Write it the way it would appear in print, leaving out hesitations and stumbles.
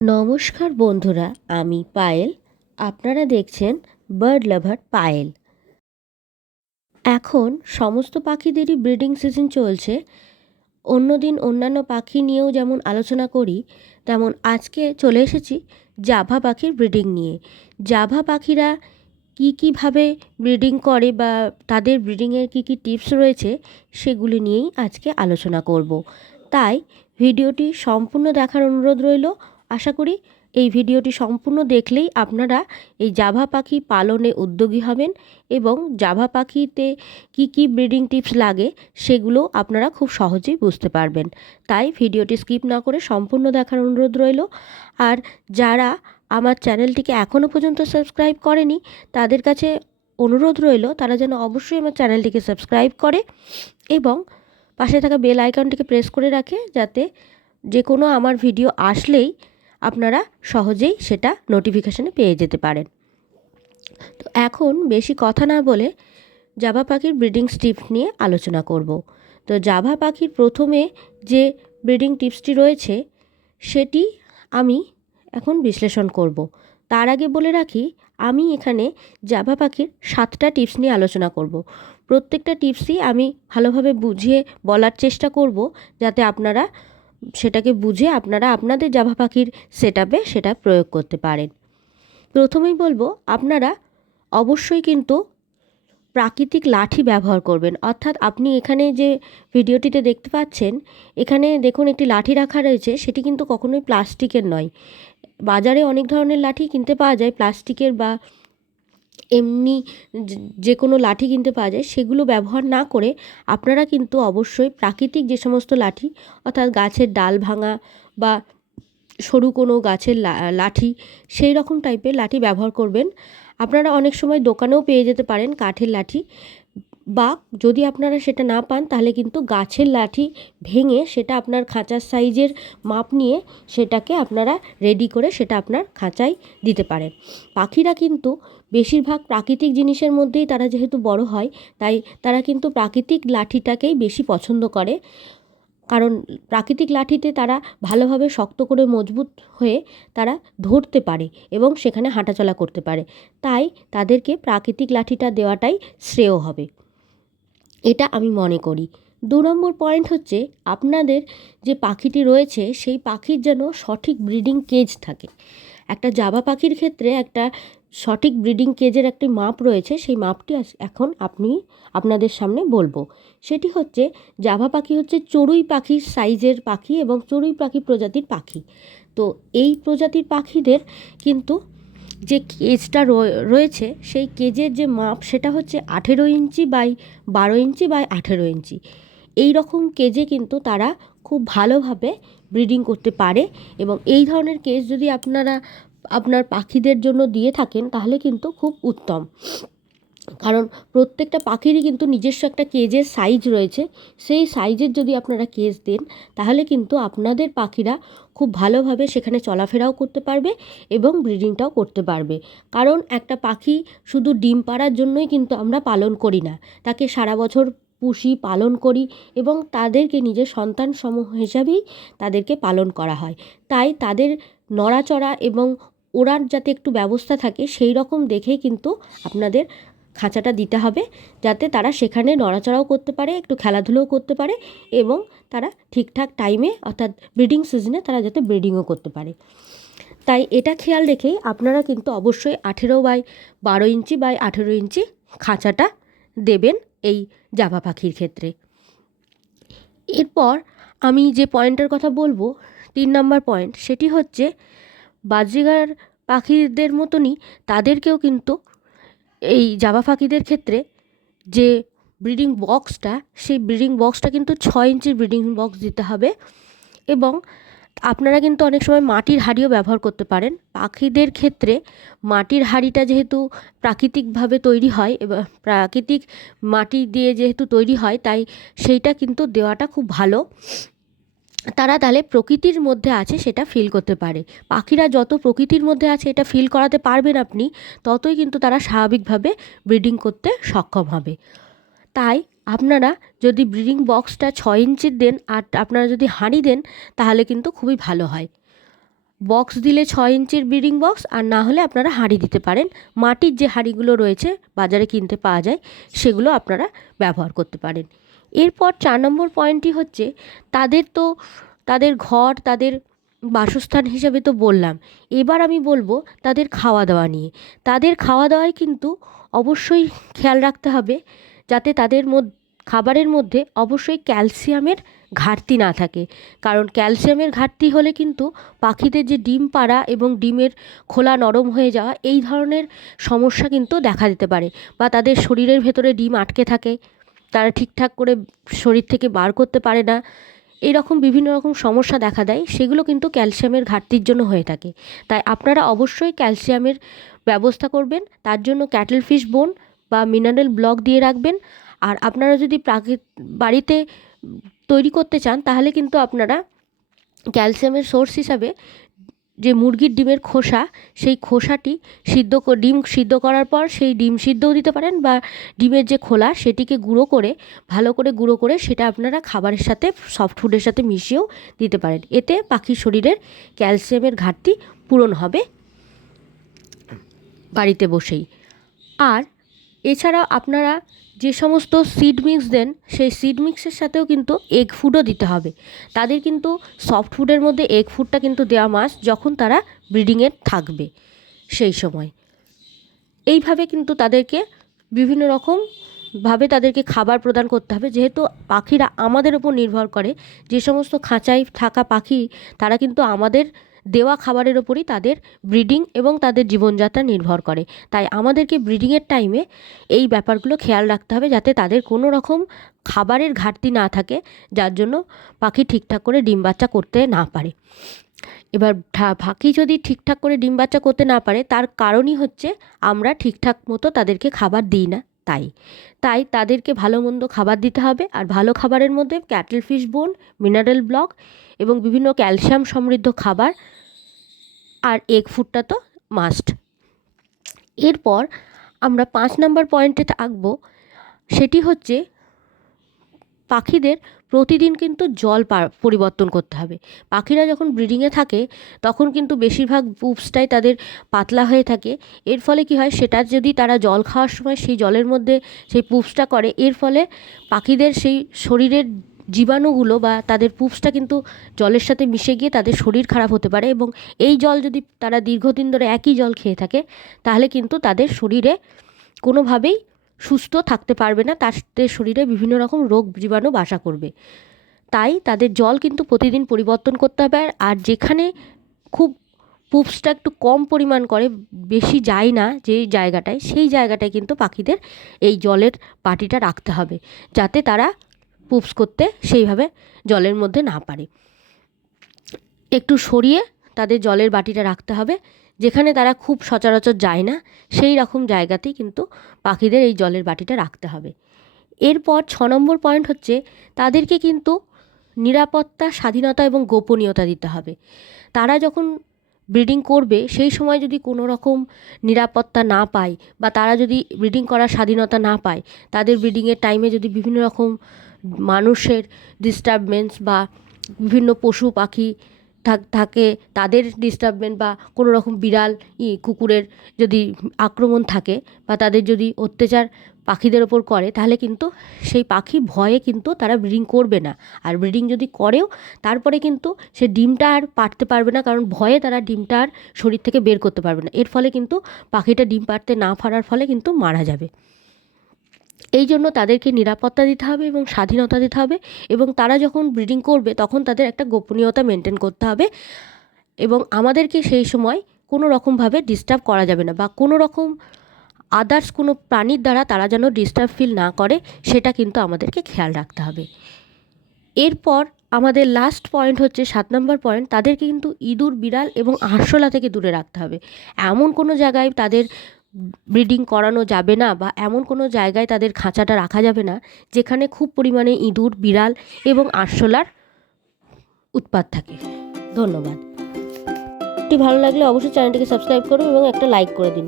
নমস্কার বন্ধুরা, আমি পায়েল। আপনারা দেখছেন বার্ড লাভার পায়েল। এখন সমস্ত পাখিদেরই ব্রিডিং সিজন চলছে। অন্যদিন অন্যান্য পাখি নিয়েও যেমন আলোচনা করি, তেমন আজকে চলে এসেছি জাভা পাখির ব্রিডিং নিয়ে। জাভা পাখিরা কীভাবে ব্রিডিং করে বা তাদের ব্রিডিংয়ের কী টিপস রয়েছে সেগুলি নিয়েই আজকে আলোচনা করব। তাই ভিডিওটি সম্পূর্ণ দেখার অনুরোধ রইল। আশা করি এই ভিডিওটি সম্পূর্ণ দেখলেই আপনারা এই জাভা পাখি পালনে উদ্যোগী হবেন এবং জাভা পাখিতে কী ব্রিডিং টিপস লাগে সেগুলো আপনারা খুব সহজেই বুঝতে পারবেন। তাই ভিডিওটি স্কিপ না করে সম্পূর্ণ দেখার অনুরোধ রইল। আর যারা আমার চ্যানেলটিকে এখনও পর্যন্ত সাবস্ক্রাইব করেনি তাদের কাছে অনুরোধ রইল তারা যেন অবশ্যই আমার চ্যানেলটিকে সাবস্ক্রাইব করে এবং পাশে থাকা বেল আইকনটিকে প্রেস করে রাখে, যাতে যে কোনো আমার ভিডিও আসলেই আপনারা সহজেই সেটা নোটিফিকেশানে পেয়ে যেতে পারেন। তো এখন বেশি কথা না বলে জাভা পাখির ব্রিডিং টিপস নিয়ে আলোচনা করব। তো জাভা পাখির প্রথমে যে ব্রিডিং টিপসটি রয়েছে সেটি আমি এখন বিশ্লেষণ করব। তার আগে বলে রাখি, আমি এখানে জাভা পাখির 7টা টিপস নিয়ে আলোচনা করব। প্রত্যেকটা টিপসই আমি ভালোভাবে বুঝিয়ে বলার চেষ্টা করব, যাতে আপনারা সেটাকে বুঝে আপনারা আপনাদের জাভা পাখির সেটআপে সেটা প্রয়োগ করতে পারেন। প্রথমেই বলবো, আপনারা অবশ্যই কিন্তু প্রাকৃতিক লাঠি ব্যবহার করবেন। অর্থাৎ আপনি এখানে যে ভিডিওটিতে দেখতে পাচ্ছেন, এখানে দেখুন একটি লাঠি রাখা রয়েছে, সেটি কিন্তু কখনোই প্লাস্টিকের নয়। বাজারে অনেক ধরনের লাঠি কিনতে পাওয়া যায়, প্লাস্টিকের বা এমনি যে কোনো লাঠি কিনতে পাওয়া যায়, সেগুলো ব্যবহার না করে আপনারা কিন্তু অবশ্যই প্রাকৃতিক যে সমস্ত লাঠি, অর্থাৎ গাছের ডাল ভাঙা বা সরু কোনো গাছের লাঠি, সেই রকম টাইপের লাঠি ব্যবহার করবেন। আপনারা অনেক সময় দোকানেও পেয়ে যেতে পারেন কাঠের লাঠি, বা যদি আপনারা সেটা না পান তাহলে কিন্তু গাছের লাঠি ভেঙে সেটা আপনার খাঁচার সাইজের মাপ নিয়ে সেটাকে আপনারা রেডি করে সেটা আপনার খাঁচায় দিতে পারেন। পাখিরা কিন্তু বেশিরভাগ প্রাকৃতিক জিনিসের মধ্যেই তারা যেহেতু বড় হয়, তাই তারা কিন্তু প্রাকৃতিক লাঠিটাকেই বেশি পছন্দ করে। কারণ প্রাকৃতিক লাঠিতে তারা ভালোভাবে শক্ত করে মজবুত হয়ে তারা ধরতে পারে এবং সেখানে হাঁটাচলা করতে পারে। তাই তাদেরকে প্রাকৃতিক লাঠিটা দেওয়াটাই শ্রেয় হবে, এটা আমি মনে করি। 2 নম্বর পয়েন্ট হচ্ছে, আপনাদের যে পাখিটি রয়েছে সেই পাখির যেন সঠিক ব্রিডিং কেজ থাকে। একটা জাভা পাখির ক্ষেত্রে একটা সঠিক ব্রিডিং কেজের একটি মাপ রয়েছে, সেই মাপটি এখন আপনাদের সামনে বলবো। সেটি হচ্ছে, জাভা পাখি হচ্ছে চড়ুই পাখির সাইজের পাখি এবং চড়ুই পাখি প্রজাতির পাখি। তো এই প্রজাতির পাখিদের কিন্তু যে কেজটা রয়েছে সেই কেজের যে মাপ সেটা হচ্ছে 18 ইঞ্চি বাই 12 ইঞ্চি বাই 18 ইঞ্চি। এই রকম কেজে কিন্তু তারা খুব ভালোভাবে ব্রিডিং করতে পারে এবং এই ধরনের কেজ যদি আপনারা আপনার পাখিদের জন্য দিয়ে থাকেন তাহলে কিন্তু খুব উত্তম। কারণ প্রত্যেকটা পাখিরই কিন্তু নিজস্ব একটা কেজের সাইজ রয়েছে। সেই সাইজের যদি আপনারা কেজ দেন তাহলে কিন্তু আপনাদের পাখিরা খুব ভালোভাবে সেখানে চলাফেরাও করতে পারবে এবং ব্রিডিংটাও করতে পারবে। কারণ একটা পাখি শুধু ডিম পাড়ার জন্যই কিন্তু আমরা পালন করি না, তাকে সারা বছর পুষি পালন করি এবং তাদেরকে নিজের সন্তান সমূহ হিসাবেই তাদেরকে পালন করা হয়। তাই তাদের নড়াচড়া এবং ওড়ার যাতে একটু ব্যবস্থা থাকে সেই রকম দেখেই কিন্তু আপনাদের খাঁচাটা দিতে হবে, যাতে তারা সেখানে নড়াচড়াও করতে পারে, একটু খেলাধুলোও করতে পারে এবং তারা ঠিকঠাক টাইমে অর্থাৎ ব্রিডিং সিজনে তারা যাতে ব্রিডিংও করতে পারে। তাই এটা খেয়াল রেখেই আপনারা কিন্তু অবশ্যই 18 বাই 12 ইঞ্চি বাই 18 ইঞ্চি খাঁচাটা দেবেন এই জাভা পাখির ক্ষেত্রে। এরপর আমি যে পয়েন্টের কথা বলবো, 3 নম্বর পয়েন্ট, সেটি হচ্ছে বাজরিগার পাখিদের মতনই তাদেরকেও কিন্তু এই জাভা পাখিদের ক্ষেত্রে যে ব্রিডিং বক্সটা, সেই ব্রিডিং বক্সটা কিন্তু 6 ইঞ্চির ব্রিডিং বক্স দিতে হবে। এবং আপনারা কিন্তু অনেক সময় মাটির হাঁড়িও ব্যবহার করতে পারেন। পাখিদের ক্ষেত্রে মাটির হাঁড়িটা যেহেতু প্রাকৃতিকভাবে তৈরি হয় এবং প্রাকৃতিক মাটি দিয়ে যেহেতু তৈরি হয়, তাই সেইটা কিন্তু দেওয়াটা খুব ভালো। তারা তাহলে প্রকৃতির মধ্যে আছে সেটা ফিল করতে পারে। পাখিরা যত প্রকৃতির মধ্যে আছে এটা ফিল করাতে পারবেন আপনি, ততই কিন্তু তারা স্বাভাবিকভাবে ব্রিডিং করতে সক্ষম হবে। তাই আপনারা যদি ব্রিডিং বক্সটা 6 ইঞ্চির দেন আর আপনারা যদি হাঁড়ি দেন তাহলে কিন্তু খুবই ভালো হয়। বক্স দিলে 6 ইঞ্চির ব্রিডিং বক্স, আর না হলে আপনারা হাঁড়ি দিতে পারেন। মাটির যে হাঁড়িগুলো রয়েছে বাজারে কিনতে পাওয়া যায় সেগুলো আপনারা ব্যবহার করতে পারেন। এরপর 4 নম্বর পয়েন্টটি হচ্ছে তাদের ঘর, তাদের বাসস্থান হিসেবে তো বললাম। এবার আমি বলবো তাদের খাওয়া দাওয়া নিয়ে। তাদের খাওয়া দাওয়ায় কিন্তু অবশ্যই খেয়াল রাখতে হবে যাতে তাদের খাবারের মধ্যে অবশ্যই ক্যালসিয়ামের ঘাটতি না থাকে, কারণ ক্যালসিয়ামের ঘাটতি হলে কিন্তু পাখিদের যে ডিম পাড়া এবং ডিমের খোলা নরম হয়ে যাওয়া এই ধরনের সমস্যা কিন্তু দেখা দিতে পারে, বা তাদের শরীরের ভেতরে ডিম আটকে থাকে, তারা ঠিকঠাক করে শরীর থেকে বার করতে পারে না, এরকম বিভিন্ন রকম সমস্যা দেখা দেয়, সেগুলো কিন্তু ক্যালসিয়ামের ঘাটতির জন্য হয়ে থাকে। তাই আপনারা অবশ্যই ক্যালসিয়ামের ব্যবস্থা করবেন, তার জন্য ক্যাটল ফিশ বোন বা মিনারেল ব্লক দিয়ে রাখবেন। আর আপনারা যদি বাড়িতে তৈরি করতে চান তাহলে কিন্তু আপনারা ক্যালসিয়ামের সোর্স হিসাবে যে মুরগির ডিমের খোসা, সেই খোসাটি ডিম সিদ্ধ করার পর সেই ডিম সিদ্ধও দিতে পারেন, বা ডিমের যে খোলা সেটিকে ভালো করে গুঁড়ো করে সেটা আপনারা খাবারের সাথে সফট ফুডের সাথে মিশিয়েও দিতে পারেন। এতে পাখির শরীরের ক্যালসিয়ামের ঘাটতি পূরণ হবে বাড়িতে বসেই। আর এছাড়াও আপনারা যে সমস্ত সিড মিক্স দেন সেই সিড মিক্সের সাথেও কিন্তু এগ ফুডও দিতে হবে। তাদের কিন্তু সফট ফুডের মধ্যে এগ ফুডটা কিন্তু দেওয়া মাস্ট যখন তারা ব্রিডিংয়ে থাকবে সেই সময়। এইভাবে কিন্তু তাদেরকে বিভিন্ন রকমভাবে তাদেরকে খাবার প্রদান করতে হবে, যেহেতু পাখিরা আমাদের ওপর নির্ভর করে। যে সমস্ত খাঁচায় থাকা পাখি তারা কিন্তু আমাদের দেওয়া খাবারের ওপরই তাদের ব্রিডিং এবং তাদের জীবনযাত্রা নির্ভর করে। তাই আমাদেরকে ব্রিডিংয়ের টাইমে এই ব্যাপারগুলো খেয়াল রাখতে হবে যাতে তাদের কোনো রকম খাবারের ঘাটতি না থাকে, যার জন্য পাখি ঠিকঠাক করে ডিম বাচ্চা করতে না পারে। এবার পাখি যদি ঠিকঠাক করে ডিম বাচ্চা করতে না পারে তার কারণই হচ্ছে আমরা ঠিকঠাক মতো তাদেরকে খাবার দিই না। তাই তাদেরকে ভালো মন্দ খাবার দিতে হবে, আর ভালো খাবারের মধ্যে ক্যাটল ফিশ বোন, মিনারেল ব্লক এবং বিভিন্ন ক্যালসিয়াম সমৃদ্ধ খাবার, আর এগ ফুডটা তো মাস্ট। এরপর আমরা 5 নম্বর পয়েন্টে থাকবো, সেটি হচ্ছে পাখিদের প্রতিদিন কিন্তু জল পরিবর্তন করতে হবে। পাখিরা যখন ব্রিডিংয়ে থাকে তখন কিন্তু বেশিরভাগ পুপসটাই তাদের পাতলা হয়ে থাকে। এর ফলে কি হয়, সেটা যদি তারা জল খাওয়ার সময় সেই জলের মধ্যে সেই পুপসটা করে, এর ফলে পাখিদের সেই শরীরের জীবাণুগুলো বা তাদের পুপসটা কিন্তু জলের সাথে মিশে গিয়ে তাদের শরীর খারাপ হতে পারে, এবং এই জল যদি তারা দীর্ঘদিন ধরে একই জল খেয়ে থাকে তাহলে কিন্তু তাদের শরীরে কোনোভাবেই সুস্থ থাকতে পারবে না, তাদের শরীরে বিভিন্ন রকম রোগ জীবাণু বাসা করবে। তাই তাদের জল কিন্তু প্রতিদিন পরিবর্তন করতে হবে। আর যেখানে খুব পুপসটা একটু কম পরিমাণ করে, বেশি যায় না যেই জায়গাটায়, সেই জায়গাটায় কিন্তু পাখিদের এই জলের বাটিটা রাখতে হবে যাতে তারা পুপস করতে সেইভাবে জলের মধ্যে না পারে। একটু সরিয়ে তাদের জলের বাটিটা রাখতে হবে, যেখানে তারা খুব সচরাচর যায় না সেই রকম জায়গাতেই কিন্তু পাখিদের এই জলের বাটিটা রাখতে হবে। এরপর 6 নম্বর পয়েন্ট হচ্ছে তাদেরকে কিন্তু নিরাপত্তা, স্বাধীনতা এবং গোপনীয়তা দিতে হবে। তারা যখন ব্রিডিং করবে সেই সময় যদি কোনো রকম নিরাপত্তা না পায়, বা তারা যদি ব্রিডিং করার স্বাধীনতা না পায়, তাদের ব্রিডিংয়ের টাইমে যদি বিভিন্ন রকম মানুষের ডিস্টারবেন্স বা বিভিন্ন পশু পাখি থাকে তাদের ডিস্টারবেন্স, বা কোনো রকম বিড়াল কুকুরের যদি আক্রমণ থাকে, বা তাদের যদি অত্যাচার পাখিদের ওপর করে, তাহলে কিন্তু সেই পাখি ভয়ে কিন্তু তারা ব্রিডিং করবে না। আর ব্রিডিং যদি করেও তারপরে কিন্তু সে ডিমটা আর পাড়তে পারবে না, কারণ ভয়ে তারা ডিমটা আর শরীর থেকে বের করতে পারবে না। এর ফলে কিন্তু পাখিটা ডিম পাড়তে না পারার ফলে কিন্তু মারা যাবে। এই জন্য তাদেরকে নিরাপত্তা দিতে হবে এবং স্বাধীনতা দিতে হবে, এবং তারা যখন ব্রিডিং করবে তখন তাদের একটা গোপনীয়তা মেনটেন করতে হবে, এবং আমাদেরকে সেই সময় কোনো রকমভাবে ডিস্টার্ব করা যাবে না, বা কোনো রকম আদার্স কোনো প্রাণীর দ্বারা তারা যেন ডিস্টার্ব ফিল না করে সেটা কিন্তু আমাদেরকে খেয়াল রাখতে হবে। এরপর আমাদের লাস্ট পয়েন্ট হচ্ছে 7 নম্বর পয়েন্ট, তাদেরকে কিন্তু ইঁদুর, বিড়াল এবং আরশোলা থেকে দূরে রাখতে হবে। এমন কোনো জায়গায় তাদের ব্রিডিং করানো যাবে না, বা এমন কোনো জায়গায় তাদের খাঁচাটা রাখা যাবে না যেখানে খুব পরিমাণে ইঁদুর, বিড়াল এবং আরশোলার উৎপাত থাকে। ধন্যবাদ। ভালো লাগলে অবশ্যই চ্যানেলটিকে সাবস্ক্রাইব করুন এবং একটা লাইক করে দিন।